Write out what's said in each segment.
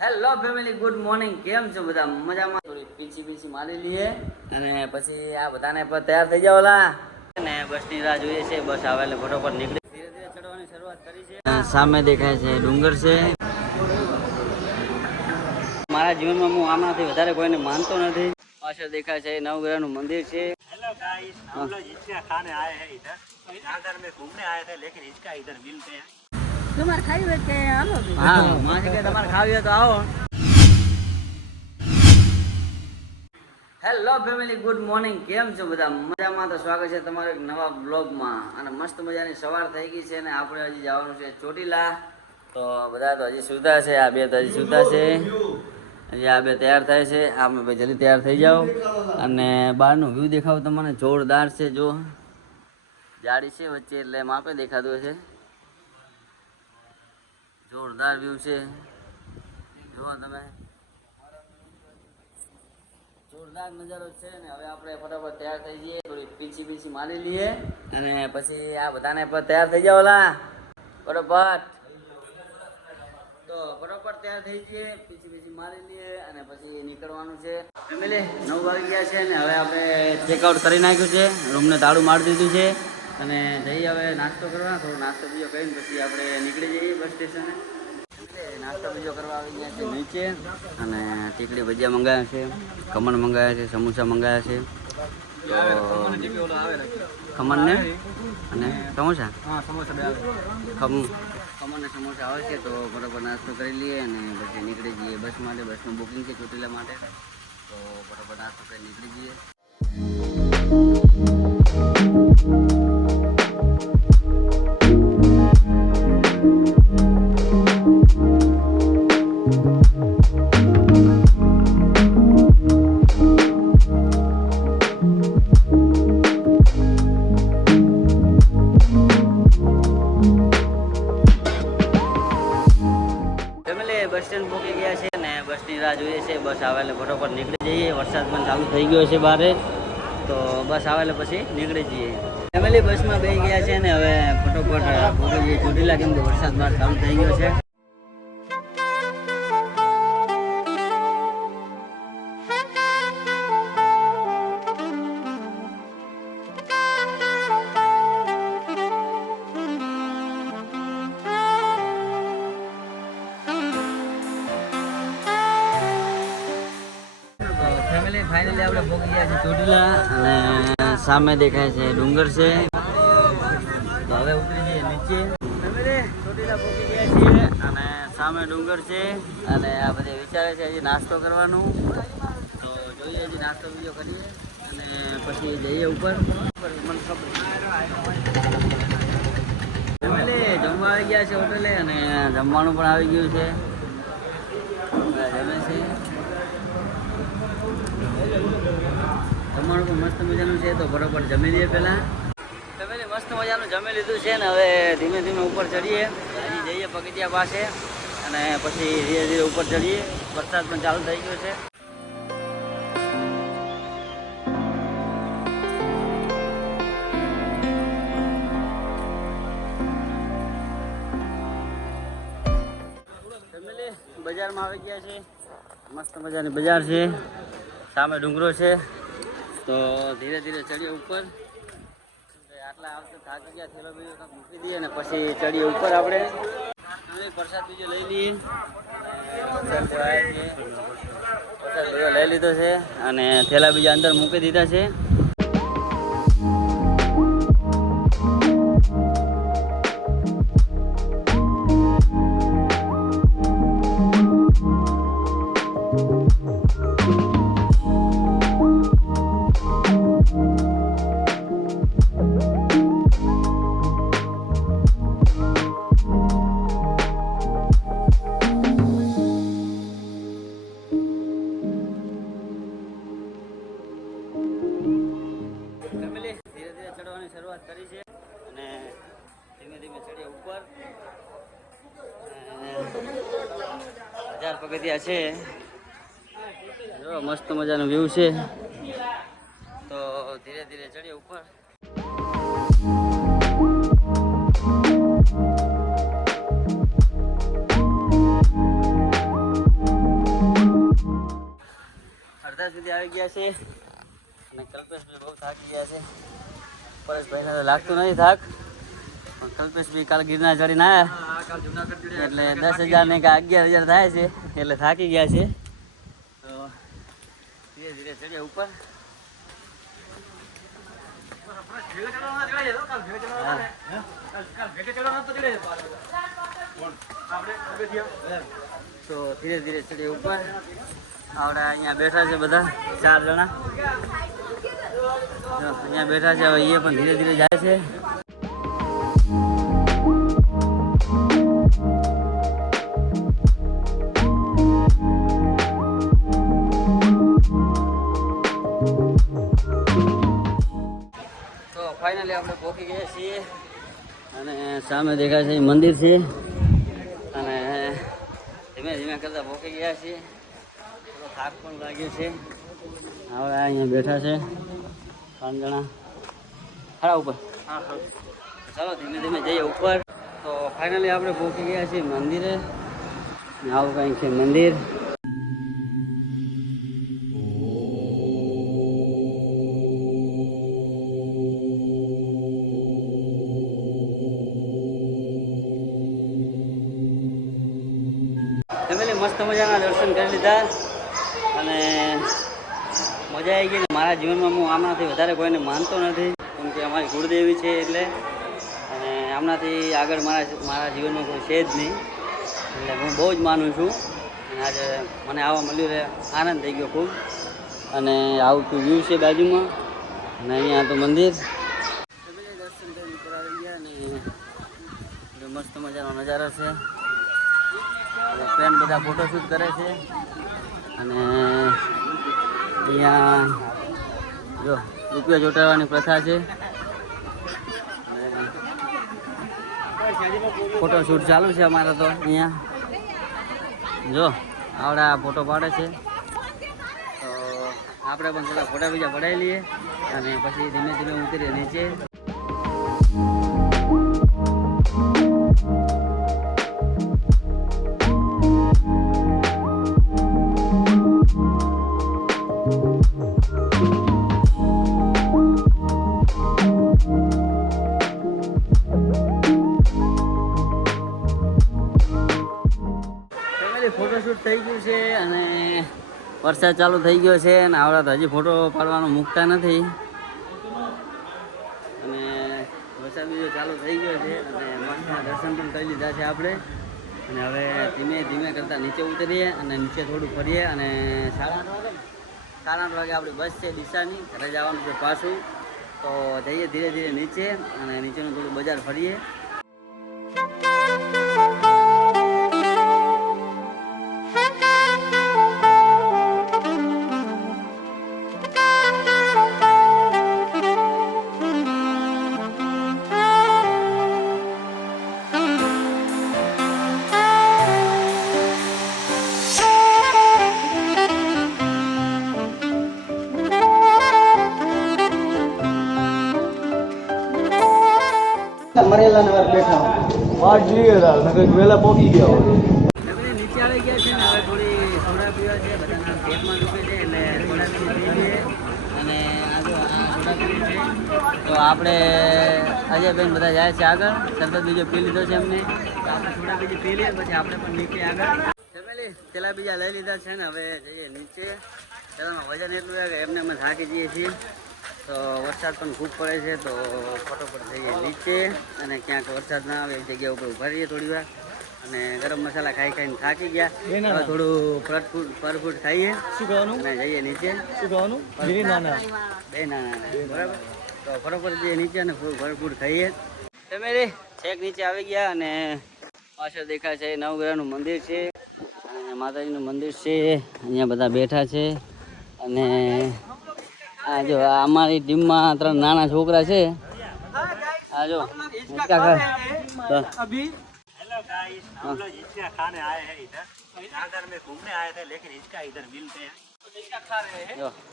Hello family good morning કેમ છો બધા મજામાં થોડી પીછી પીછી મારી લઈએ અને પછી આ બધાને પર તૈયાર થઈ જાવ ઓલા અને બસની રાહ જોઈએ છે બસ આવે એટલે ફટોફટ નીકળી ધીરે ધીરે ચડવાની શરૂઆત કરી છે સામે દેખાય છે ડુંગર છે મારા જીવનમાં હું આમાંથી વધારે કોઈને માનતો નથી પાછળ દેખાય છે નવગ્રહનું મંદિર છે हेलो गाइस हम लोग हिचका खाने आए हैं इधर नागर में घूमने आए थे लेकिन हिचका इधर मिलते हैं તમારે ખાવી હોય કે આવો હા માં કે તમારે ખાવી હોય તો આવો. હેલો ફેમિલી ગુડ મોર્નિંગ કેમ છો બધા? મજામાં તો સ્વાગત છે તમારું એક નવા બ્લોગમાં અને મસ્ત મજાની સવાર થઈ ગઈ છે અને આપણે હજી જવાનું છે ચોટીલા. તો બધા તો હજી સુતા છે, આ બે તો હજી સુતા છે. હજી આ બે તૈયાર થાય છે. આપણે ભાઈ જલ્દી તૈયાર થઈ જાઓ. અને બહારનું વ્યૂ દેખાવ તમને જોરદાર છે, જો. જાડી છે વચ્ચે એટલે માપે દેખાતું હશે. જોરદાર વ્યૂ છે. જુઓ તમે. જોરદાર નજારો છે ને હવે આપણે ફટાફટ તૈયાર થઈ જઈએ. થોડી પીછી પીછી મારી લઈએ. અને પછી આ બધાને પણ તૈયાર થઈ જાઓ ઓલા ફટાફટ. તો બરોબર તૈયાર થઈ જઈએ, પીછી પીછી મારી લઈએ અને પછી નીકળવાનું છે. ફેમિલી નવ વાગી ગયા છે ને હવે આપણે ચેકઆઉટ કરી નાખ્યું છે. રૂમને તાળું મારી દીધું છે. અને જઈ હવે નાસ્તો કરવા થોડો નાસ્તો બીજો કરીને પછી આપણે નીકળી જઈએ બસ સ્ટેશને. નાસ્તો બીજો કરવા આવી ગયા છે નીચે અને ટીકડી ભજીયા મંગાવ્યા છે ખમણ મંગાવ્યા છે સમોસા મંગાવ્યા છે. ખમણ ને અને સમોસા? ખમ ખમણ ને સમોસા આવે છે તો બરોબર નાસ્તો કરી લઈએ અને પછી નીકળી જઈએ બસ માટે. બસનું બુકિંગ છે ચોટીલા માટે. તો બરોબર નાસ્તો કરી નીકળી જઈએ. થઈ ગયો છે બારે. તો બસ આવે એટલે પછી નીકળી જઈએ. ફેમિલી બસમાં બેસી ગયા છે ને હવે ફટોફટ પહોંચી જઈએ ચોટીલા કેમ કે વરસાદ બહાર ચાલુ થઈ ગયો છે. ફેમિલી આપણે પહોંચી ગયા છે ચોટીલા અને સામે દેખાય છે ડુંગર છે. તો હવે ઉતરી જઈએ નીચે. ચોટીલા પહોંચી ગયા છીએ. અને સામે ડુંગર છે. અને આ બધે વિચારે છે હજી નાસ્તો કરવાનું. તો જોઈએ હજી નાસ્તો બીજો કરીએ. અને પછી જઈએ ઉપર. મને જમવા આવી ગયા છે હોટલે અને જમવાનું પણ આવી ગયું છે બધા જમે છે જમવાનું મસ્ત મજાનું છે, તો બરોબર જમી લઈએ પહેલાં. ફેમિલી, મસ્ત મજાનું જમી લીધું છે ને હવે ધીમે ધીમે ઉપર ચડીએ. હજી જઈએ પગથિયા પાસે અને પછી ધીરે ધીરે ઉપર ચડીએ. વરસાદ પણ ચાલુ થઈ ગયો છે. બજારમાં આવી ગયા છે. મસ્ત મજાની બજાર છે. સામે ડુંગરો છે. તો ધીરે ધીરે ચડીએ ઉપર. આટલા આવશે થાકી ગયા, થેલો બીજો મૂકી દઈએ ને પછી ચડીએ ઉપર આપણે. પ્રસાદ બીજો લઈ લઈએ. પ્રસાદ બીજો લઈ લીધો છે અને થેલા બીજા અંદર મૂકી દીધા છે. ફેમિલી ધીરે ધીરે ચડવાની શરૂઆત કરી છે અને ધીમે ધીમે ચડીએ ઉપર. હજાર પગથિયા છે. જો, મસ્ત મજાનો વ્યૂ છે. તો ધીરે ધીરે ચડીએ ઉપર. અડધા સુધી આવી ગયા છે. અને કલ્પેશભાઈ બહુ થાકી ગયા છે. પરેશભાઈને લાગતું નથી થાક. પણ કલ્પેશભાઈ કાલ ગિરનાર ચડીને આવ્યા એટલે દસ હજાર ને કે અગિયાર હજાર થાય છે. એટલે થાકી ગયા છે. તો ધીરે ધીરે ચડ્યા ઉપર. તો ધીરે ધીરે ચડીએ ઉપર. આપણે અહીંયા બેઠા છે બધા, ચાર જણા. અહીંયા બેઠા છે, હવે એ પણ ધીરે ધીરે જાય છે. ફાઇનલી આપણે પહોંચી ગયા છીએ અને સામે દેખાય છે મંદિર છે. અને ધીમે ધીમે કરતા પહોંચી ગયા છીએ. થાક પણ લાગ્યો છે. હવે અહીંયા બેઠા છે. ત્રણ જણા. ખરા ઉપર. ચાલો, ધીમે ધીમે જઈએ ઉપર. તો ફાઇનલી આપણે પહોંચી ગયા છીએ મંદિરે. આવું કંઈક છે મંદિર. આમનાથી વધારે કોઈને માનતો નથી, કેમ કે અમારી કુળદેવી છે એટલે. અને આમનાથી આગળ મારા મારા જીવનમાં કોઈ છે જ નહીં. એટલે હું બહુ જ માનું છું. અને આજે મને આવવા મળ્યું રહે આનંદ થઈ ગયો ખૂબ. અને આવતું વ્યૂ છે બાજુમાં. અને અહીંયા તો મંદિર. દર્શન કરી ઉપર ગયા અને મસ્ત મજાનો નજારો છે. ફ્રેન્ડ બધા ફોટોશૂટ કરે છે. અને અહીંયા જો, રૂપિયા ચોટાડવાની પ્રથા છે. ફોટોશૂટ ચાલુ છે અમારે તો અહીંયા. જો, આવડા ફોટો પાડે છે. તો આપણે પણ થોડા ફોટા બીજા પડાવી લઈએ અને પછી ધીમે ધીમે ઉતરીએ નીચે. વરસાદ ચાલુ થઈ ગયો છે અને આવડા હજી ફોટો પાડવાનો મૂકતા નથી. અને વરસાદ બીજો ચાલુ થઈ ગયો છે અને મસ્તના દર્શન પણ કરી લીધા છે આપણે. અને હવે ધીમે ધીમે કરતાં નીચે ઉતરીએ અને નીચે થોડું ફરીએ અને સાડા આઠ વાગે સાડા આઠ વાગે આપણી બસ છે દિશાની ઘરે જવાનું છે પાછું. તો જઈએ ધીરે ધીરે નીચે અને નીચેનું થોડું બજાર ફરીએ. વાટ જોઈએ નકર વહેલા પહોંચી ગયા હોય. નીચે આવી ગયા છે ને, હવે થોડી સોડા પીવા છે અને આ જો પીવી છે. તો આપણે અજયબેન બધા જાય છે આગળ. શરબત બીજો પી લીધો છે એમને. આપણે લઈએ, પછી આપણે પણ નીચે આગળ. ફેમિલી પેલા બીજા લઈ લીધા છે ને, હવે જઈએ નીચે. વજન એટલું એમને અમે થાકી જઈએ છીએ. તો વરસાદ પણ ખૂબ પડે છે તો ફટોફટ જઈએ નીચે અને ક્યાંક વરસાદ ના આવે એ જગ્યા ઉપર ઊભા રહીએ થોડી વાર. અને ગરમ મસાલા ખાઈ ખાઈને થાકી ગયા. હવે થોડું ફરફૂટ ફરફૂટ ખાઈએ. શું કહેવાનું અને જઈએ નીચે. શું કહેવાનું નાના બે નાના બરાબર. તો ફટોફટ જઈએ નીચે અને થોડું ફરફૂટ ખાઈએ. ફેમિલી છેક નીચે આવી ગયા અને પાછળ દેખાય છે નવગ્રહનું મંદિર છે. અને માતાજીનું મંદિર છે. અહીંયા બધા બેઠા છે. અને આ જો અમારી ટીમમાં ત્રણ નાના છોકરા છે. આ જો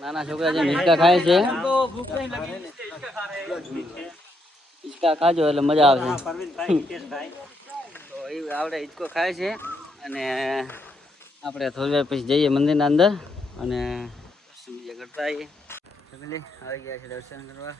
નાના છોકરા છે હિચકા ખાય છે. હિચકા ખાજો એટલે મજા આવશે. તો એ આવડે હિચકો ખાય છે. અને આપણે થોડી વાર પછી જઈએ મંદિરના અંદર. અને કરતા આવીએ. ફેમિલી આવી ગયા છે દર્શન કરવા.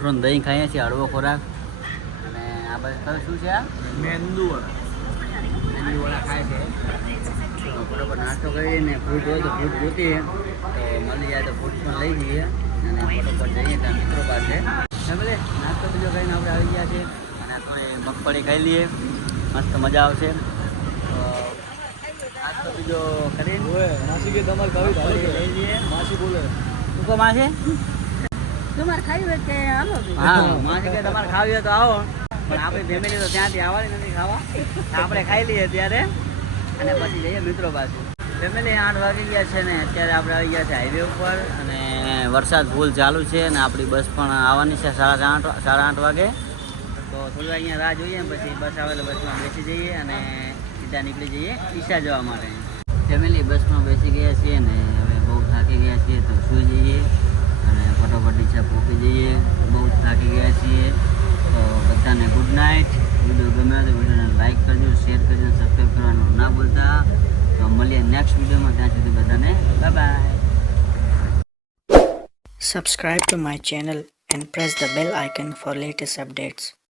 પરોઠો દહીં ખાઈએ છીએ હળવો ખોરાક. અને આ બાજુ કયું શું છે આ? મેંદુ મેંદુવડા ખાય છે. તો બરોબર નાસ્તો કરીને ફ્રૂટ હોય તો ફ્રૂટ ગોતીએ. તો મળી જાય તો ફ્રૂટ પણ લઈ જઈએ. અને ફટોફટ જઈએ ત્યાં મિત્રો પાસે. ભલે નાસ્તો બીજો કરીને આપણે આવી ગયા છે અને થોડી મગફળી ખાઈ લઈએ. મસ્ત મજા આવશે. તો નાસ્તો બીજો કરીને માસી કે તમારે લઈ લઈએ. માસી બોલે. શું કહો માસે? તમારે ખાવી હોય કે આવો હા માસે કે તમારે ખાવી હોય તો આવો. પણ આપણી ફેમિલી તો ત્યાંથી આવવાની નથી ખાવા. આપણે ખાઈ લઈએ ત્યારે. અને પછી જઈએ મિત્રો પાસે ફેમિલી આઠ વાગી ગયા છે ને, અત્યારે આપણે આવી ગયા છે હાઈવે ઉપર. અને વરસાદ ફૂલ ચાલુ છે અને આપણી બસ પણ આવવાની છે સાડા આઠ સાડા આઠ વાગે. તો થોડી અહીંયા રાહ જોઈએ પછી બસ આવે તો બસમાં બેસી જઈએ અને સીધા નીકળી જઈએ ઈશા જવા માટે. ફેમિલી બસમાં બેસી ગયા છીએ ને, હવે બહુ થાકી ગયા છીએ તો સુઈ જઈએ. અને ફટોફટ ઈચ્છા પહોંચી જઈએ. બહુ થાકી ગયા છીએ. તો બધાને ગુડ નાઇટ વીડિયો ગમે તો વિડીયોને લાઈક કરજો શેર કરજો સબસ્ક્રાઈબ કરવાનું ના ભૂલતા. તો મળીએ નેક્સ્ટ વિડીયોમાં. ત્યાં સુધી બધાને bye bye subscribe to my channel and press the bell icon for latest updates.